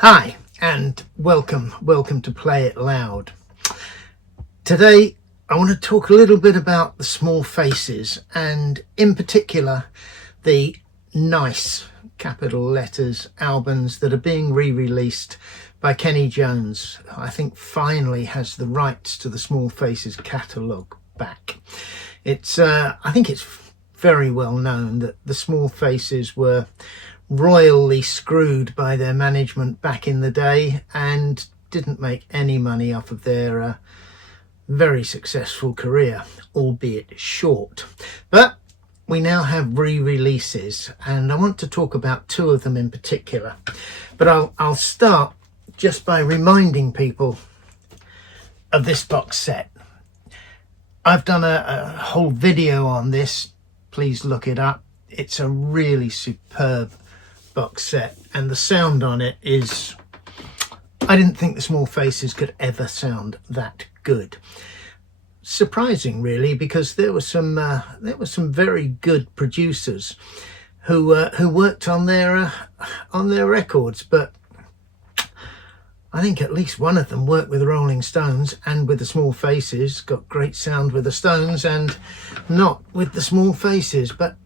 Hi and welcome to Play It Loud. Today I want to talk a little bit about the small faces, and in particular the nice capital letters albums that are being re-released by Kenny Jones. I think finally has the rights to the Small Faces catalogue back. I think it's very well known that the Small Faces were royally screwed by their management back in the day and didn't make any money off of their very successful career, albeit short. But we now have re-releases, and I want to talk about two of them in particular. But I'll start just by reminding people of this box set. I've done a whole video on this. Please look it up. It's a really superb box set, and the sound on it is, I didn't think the Small Faces could ever sound that good. Surprising really, because there were some very good producers who worked on their records, but I think at least one of them worked with the Rolling Stones and with the Small Faces, got great sound with the Stones and not with the Small Faces. But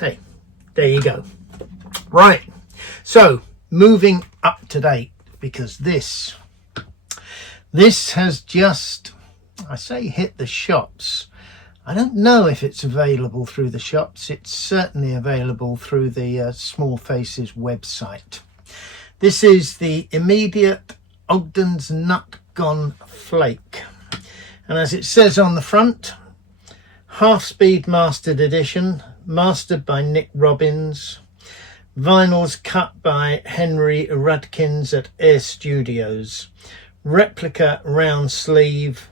hey, there you go. Right, so moving up to date, because this has just, I say, hit the shops. I don't know if it's available through the shops. It's certainly available through the Small Faces website. This is the immediate Ogdens Nut Gone Flake, and as it says on the front, half-speed mastered edition, mastered by Nick Robbins. Vinyls cut by Henry Rudkins at Air Studios. Replica round sleeve,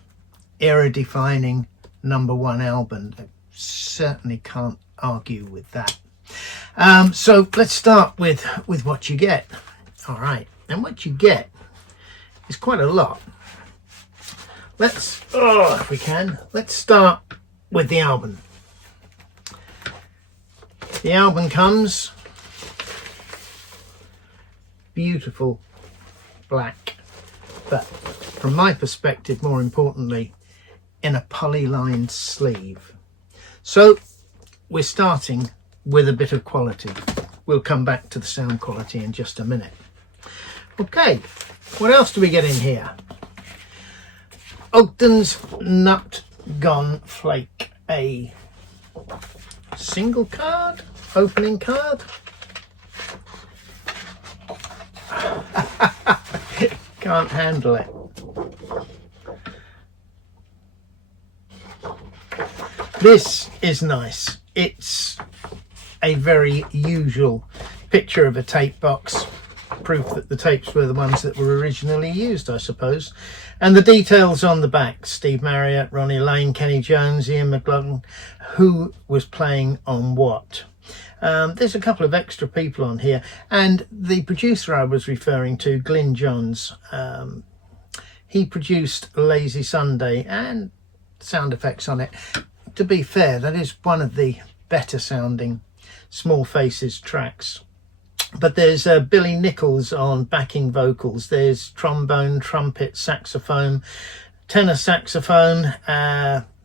era-defining #1 album. I certainly can't argue with that. So let's start with what you get. All right, and what you get is quite a lot. If we can, let's start with the album. The album comes beautiful black, but from my perspective, more importantly, in a polylined sleeve. So we're starting with a bit of quality. We'll come back to the sound quality in just a minute. Okay, what else do we get in here? Ogden's Nut Gone Flake, a single card, opening card. Can't handle it. This is nice. It's a very usual picture of a tape box, proof that the tapes were the ones that were originally used, I suppose. And the details on the back: Steve Marriott, Ronnie Lane, Kenny Jones, Ian McLaughlin, who was playing on what. There's a couple of extra people on here, and the producer I was referring to, Glyn Johns, he produced Lazy Sunday and sound effects on it. To be fair, that is one of the better sounding Small Faces tracks. But there's Billy Nichols on backing vocals. There's trombone, trumpet, saxophone, tenor saxophone,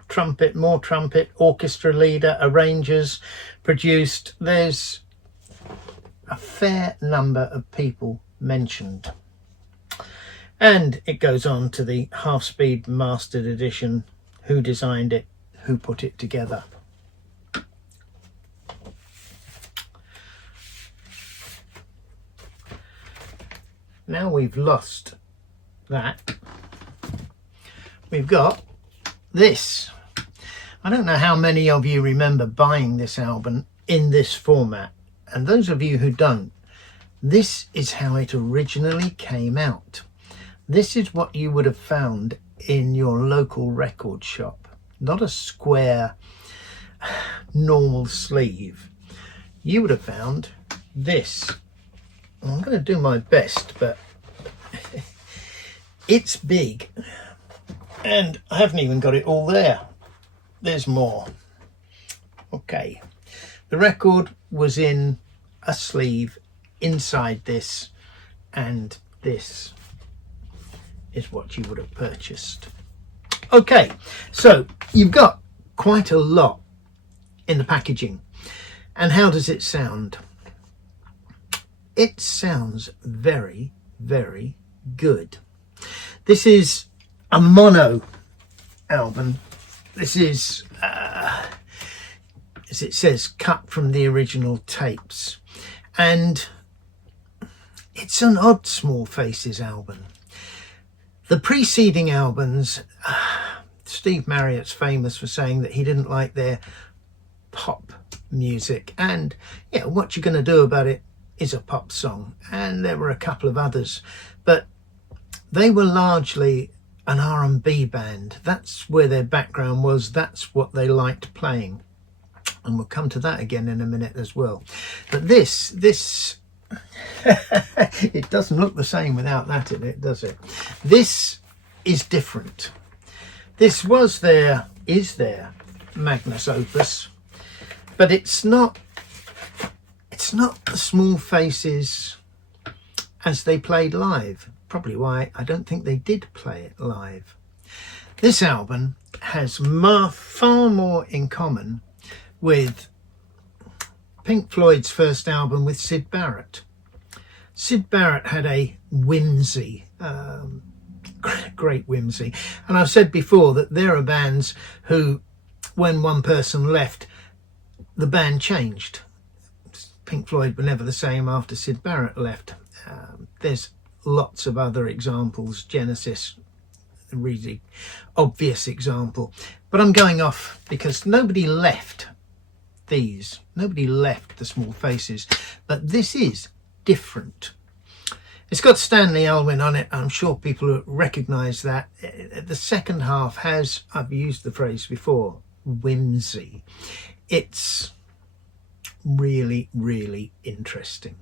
trumpet, more trumpet, orchestra leader, arrangers, produced. There's a fair number of people mentioned. And it goes on to the half-speed mastered edition, who designed it, who put it together. Now we've lost that, we've got this. I don't know how many of you remember buying this album in this format, and those of you who don't, this is how it originally came out. This is what you would have found in your local record shop, not a square normal sleeve. You would have found this. I'm going to do my best, but it's big, and I haven't even got it all there. There's more. Okay, the record was in a sleeve inside this, and this is what you would have purchased. Okay, so you've got quite a lot in the packaging. And how does it sound? It sounds very, very good. This is a mono album. This is, as it says, cut from the original tapes. And it's an odd Small Faces album. The preceding albums, Steve Marriott's famous for saying that he didn't like their pop music. And yeah, what you're going to do about it is a pop song. And there were a couple of others. But they were largely an R&B band. That's where their background was. That's what they liked playing. And we'll come to that again in a minute as well. But this it doesn't look the same without that in it, does it? This is different. This is their magnus opus, but it's not the Small Faces as they played live. Probably why I don't think they did play it live. This album has far more in common with Pink Floyd's first album with Syd Barrett. Syd Barrett had a whimsy, great whimsy. And I've said before that there are bands who, when one person left, the band changed. Pink Floyd were never the same after Syd Barrett left. There's lots of other examples. Genesis, a really obvious example. But I'm going off because nobody left these. Nobody left the Small Faces. But this is different. It's got Stanley Elwyn on it. I'm sure people recognise that. The second half has, I've used the phrase before, whimsy. It's really, really interesting.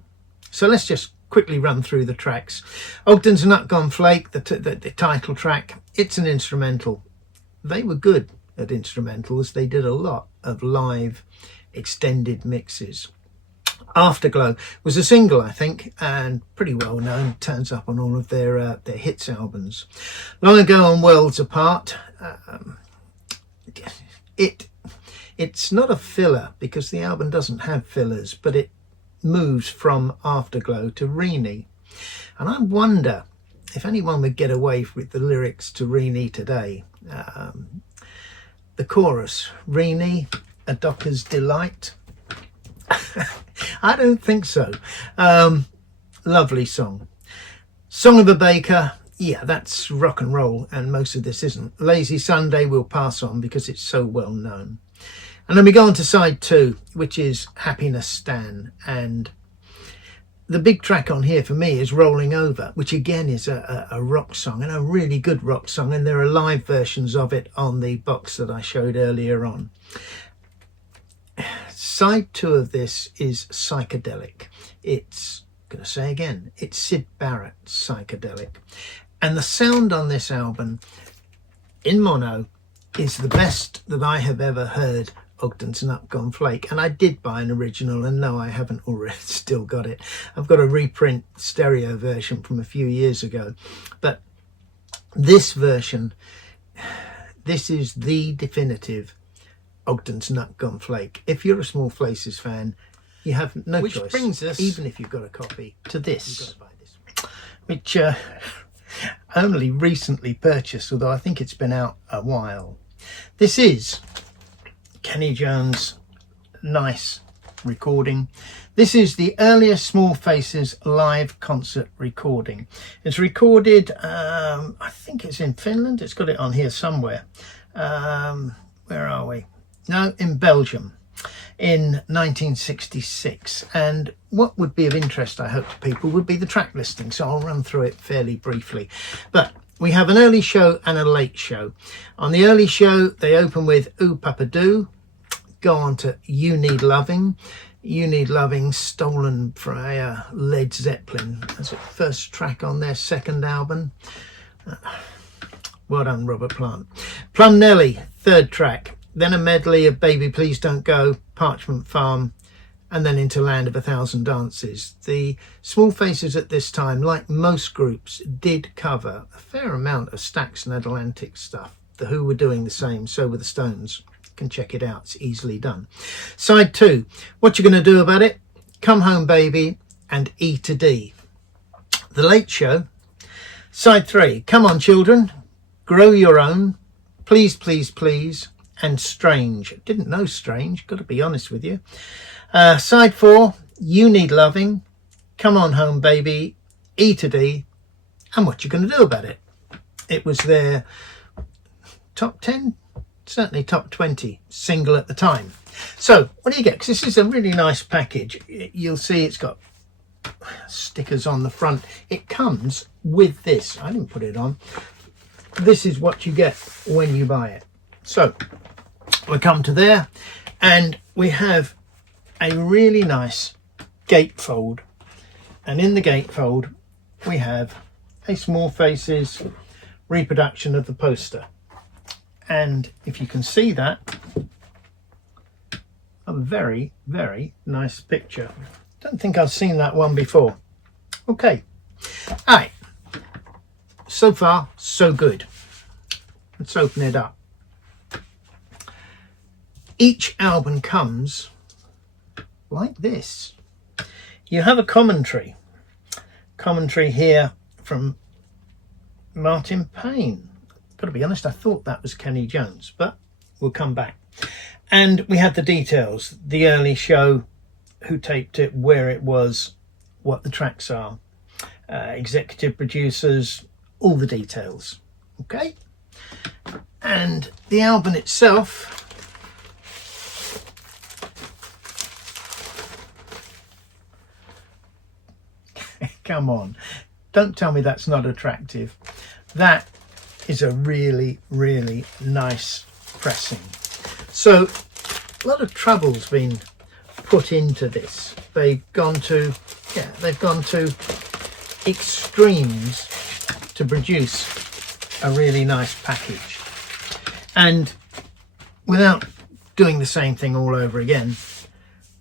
So let's just quickly run through the tracks. Ogden's Nut Gone Flake, the title track, it's an instrumental. They were good at instrumentals. They did a lot of live extended mixes. Afterglow was a single, I think, and pretty well known. Turns up on all of their hits albums. Long Ago on Worlds Apart. It's not a filler because the album doesn't have fillers, but it moves from Afterglow to Reenie. And I wonder if anyone would get away with the lyrics to Reenie today. The chorus, Reenie, a docker's delight. I don't think so. Lovely song. Song of a Baker, yeah, that's rock and roll, and most of this isn't. Lazy Sunday we'll pass on because it's so well known. And then we go on to side 2, which is Happiness Stan. And the big track on here for me is Rolling Over, which again is a rock song, and a really good rock song. And there are live versions of it on the box that I showed earlier on. Side 2 of this is psychedelic. It's, I'm going to say again, it's Syd Barrett psychedelic. And the sound on this album in mono is the best that I have ever heard Ogden's Nut Gone Flake. And I did buy an original, and no, I haven't already still got it. I've got a reprint stereo version from a few years ago. But this version, this is the definitive Ogden's Nut Gone Flake. If you're a Small Faces fan, you have no choice. Which brings us, even if you've got a copy, to this. You've got to buy this one. Which only recently purchased, although I think it's been out a while. This is Kenny Jones' nice recording. This is the earliest Small Faces live concert recording. It's recorded, I think it's in Finland. It's got it on here somewhere. Where are we? No, in Belgium in 1966. And what would be of interest, I hope, to people would be the track listing. So I'll run through it fairly briefly. But we have an early show and a late show. On the early show, they open with Ooh Papa Doo, go on to You Need Loving. You Need Loving, stolen from Led Zeppelin as a first track on their second album. Well done, Robert Plant. Plum Nelly, third track. Then a medley of Baby Please Don't Go, Parchment Farm, and then into Land of a Thousand Dances. The Small Faces at this time, like most groups, did cover a fair amount of Stax and Atlantic stuff. The Who were doing the same, so were the Stones. You can check it out, it's easily done. Side 2, what you going to do about it? Come Home Baby and E to D. The Late Show. Side 3, Come On Children, Grow Your Own, Please Please Please, and Strange. Didn't know Strange, got to be honest with you. Side 4, You Need Loving, Come On Home Baby, E to D, and What You Going to Do About It. It was their top 10, certainly top 20 single at the time. So what do you get? Because this is a really nice package. You'll see it's got stickers on the front. It comes with this. I didn't put it on. This is what you get when you buy it. So we come to there, and we have a really nice gatefold, and in the gatefold we have a Small Faces reproduction of the poster, and if you can see that, a very, very nice picture. Don't think I've seen that one before. Okay, all right, so far so good. Let's open it up. Each album comes like this. You have a commentary here from Martin Payne. Got to be honest, I thought that was Kenny Jones, but we'll come back. And we have the details, the early show, who taped it, where it was, what the tracks are, executive producers, all the details. Okay, and the album itself. Come on, don't tell me that's not attractive. That is a really, really nice pressing. So a lot of trouble's been put into this. They've gone to extremes to produce a really nice package. And without doing the same thing all over again,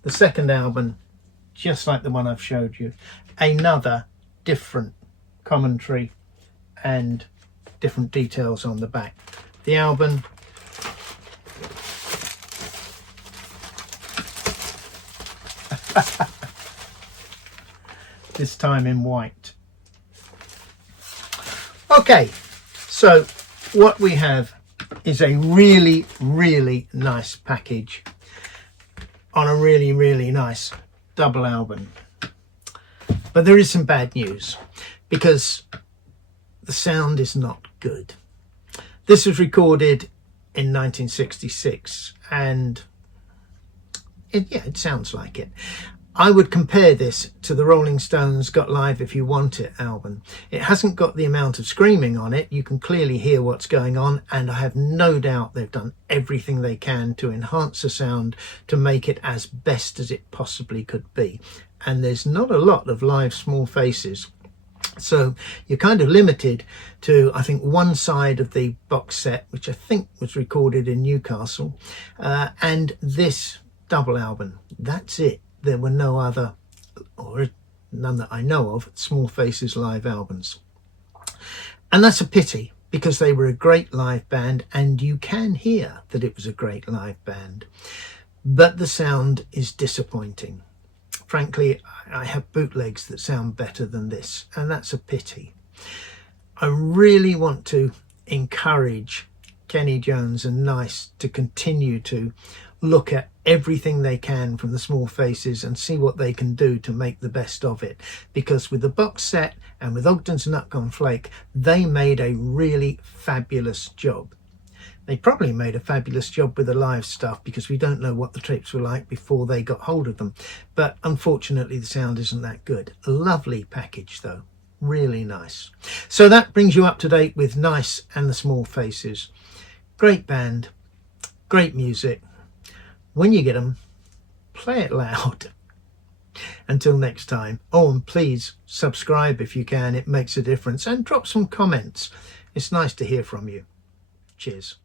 the second album, just like the one I've showed you, another different commentary and different details on the back. The album, this time in white. Okay, so what we have is a really, really nice package on a really, really nice double album. But there is some bad news, because the sound is not good. This was recorded in 1966, and it sounds like it. I would compare this to the Rolling Stones' Got Live If You Want It album. It hasn't got the amount of screaming on it. You can clearly hear what's going on, and I have no doubt they've done everything they can to enhance the sound to make it as best as it possibly could be. And there's not a lot of live Small Faces, so you're kind of limited to, I think, one side of the box set, which I think was recorded in Newcastle, and this double album. That's it. There were no other, or none that I know of, Small Faces live albums. And that's a pity, because they were a great live band, and you can hear that it was a great live band. But the sound is disappointing. Frankly, I have bootlegs that sound better than this, and that's a pity. I really want to encourage Kenny Jones and Nice to continue to look at everything they can from the Small Faces and see what they can do to make the best of it, because with the box set and with Ogden's Nut Gone Flake, they made a really fabulous job. They probably made a fabulous job with the live stuff, because we don't know what the tapes were like before they got hold of them, but unfortunately the sound isn't that good. A lovely package though, really nice. So that brings you up to date with Nice and the Small Faces. Great band, great music. When you get them, play it loud. Until next time. Oh, and please subscribe if you can, it makes a difference, and drop some comments. It's nice to hear from you. Cheers.